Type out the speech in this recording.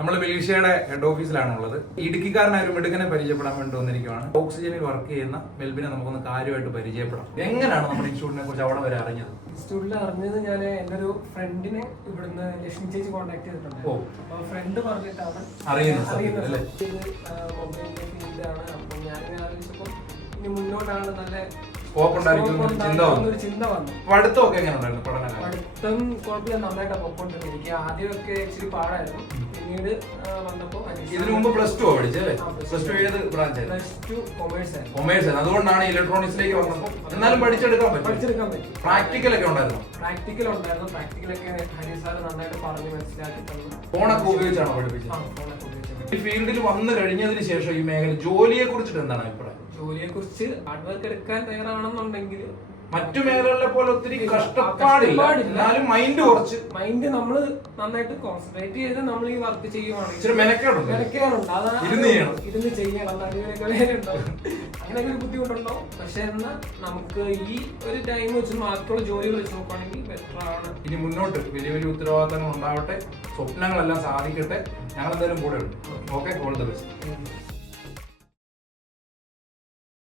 നമ്മൾ മെലീഷ്യയുടെ ഹെഡ് ഓഫീസിലാണുള്ളത്. ഇടുക്കിക്കാരനായ ഒരു മിടുക്കനെ പരിചയപ്പെടാൻ വേണ്ടി വന്നിരിക്കുകയാണ്. ഓക്സിജനിൽ വർക്ക് ചെയ്യുന്ന മെൽബിനെ നമുക്കൊന്ന് കാര്യമായിട്ട് പരിചയപ്പെടാം. എങ്ങനെയാണ് നമ്മുടെ ഇൻസ്റ്റിറ്റ്യൂട്ടിനെ കുറിച്ച് അവിടെ വരെ അറിഞ്ഞത്? ഇൻസ്റ്റിറ്റ്യൂട്ടിൽ അറിഞ്ഞത് ഞാൻ എൻ്റെ ഒരു ഫ്രണ്ടിനെ ഇവിടുന്ന് ലക്ഷ്മി ചേച്ചി കോൺടാക്ട് ചെയ്തിട്ടുണ്ട്. അപ്പോൾ ഫ്രണ്ട് പറഞ്ഞിട്ടാണ് അറിയുന്നത്. മൊബൈലിന്റെ ഫീൽഡാണ്. അപ്പം ഞാനിങ്ങനെ ആലോചിച്ചപ്പോൾ ഇനി മുന്നോട്ടാണ് നല്ല സ്കോപ്പ് ഉണ്ടായിരിക്കും ഒരു ചിന്ത വന്നു. പഠിത്തമൊക്കെ എങ്ങനെ ഉണ്ടായിരുന്നു? പഠിത്തം കുഴപ്പമില്ല, നന്നായിട്ട് പൊക്കോണ്ടിരുന്നു. എനിക്ക് ആദ്യമൊക്കെ ഇച്ചിരി പാടായിരുന്നു. പിന്നീട് വന്നപ്പോൾ ഇതിനു മുമ്പ് പ്ലസ് ടു പഠിച്ചല്ലേ? പ്ലസ് ടു ഏത് ബ്രാഞ്ച്? Plus two commerce. അതുകൊണ്ടാണ് ഇലക്ട്രോണിക്സിലേക്ക് വന്നപ്പോൾ എന്നാലും പഠിച്ചെടുക്കാൻ പറ്റും. പ്രാക്ടിക്കൽ ഒക്കെ ഉണ്ടായിരുന്നു. പ്രാക്ടിക്കലൊക്കെ ഹരി സാർ നന്നായിട്ട് പറഞ്ഞ് മനസ്സിലാക്കി തന്നു. ഫോണൊക്കെ ഉപയോഗിച്ചാണോ പഠിപ്പിച്ചത്? ഈ ഫീൽഡിൽ വന്നു കഴിഞ്ഞതിന് ശേഷം ഈ മേഖല ജോലിയെ കുറിച്ചിട്ട് എന്താണ് അഭിപ്രായം? ജോലിയെ കുറിച്ച് ഹാർഡ് വർക്ക് എടുക്കാൻ തയ്യാറാണെന്നുണ്ടെങ്കിൽ മറ്റു മേഖലകളിലെ പോലെ ഒത്തിരി കഷ്ടപ്പാടില്ല, എന്നാലും മൈൻഡ് നമ്മള് നന്നായിട്ട് കോൺസെൻട്രേറ്റ് ചെയ്ത് നമ്മൾ ഈ വർക്ക് ചെയ്യുവാണെങ്കിൽ ഇച്ചിരി മെനക്കേടുണ്ട്. ഇരുന്ന് ചെയ്യണം, നടുവേദനയുണ്ടാവും, അങ്ങനെയൊക്കെ ഒരു ബുദ്ധിമുട്ടുണ്ടാവും. പക്ഷെ എന്നാൽ നമുക്ക് ഈ ഒരു ടൈം വെച്ച് ബാക്കിയുള്ള ജോലികൾ വെച്ച് നോക്കുകയാണെങ്കിൽ ബെറ്റർ ആണ്. ഇനി മുന്നോട്ട് വലിയ വലിയ ഉത്തരവാദിത്തങ്ങൾ ഉണ്ടാവട്ടെ, സ്വപ്നങ്ങളെല്ലാം സാധിക്കട്ടെ. ഞങ്ങൾ എന്തായാലും കൂടെ ഉണ്ട്. Okay, all the best.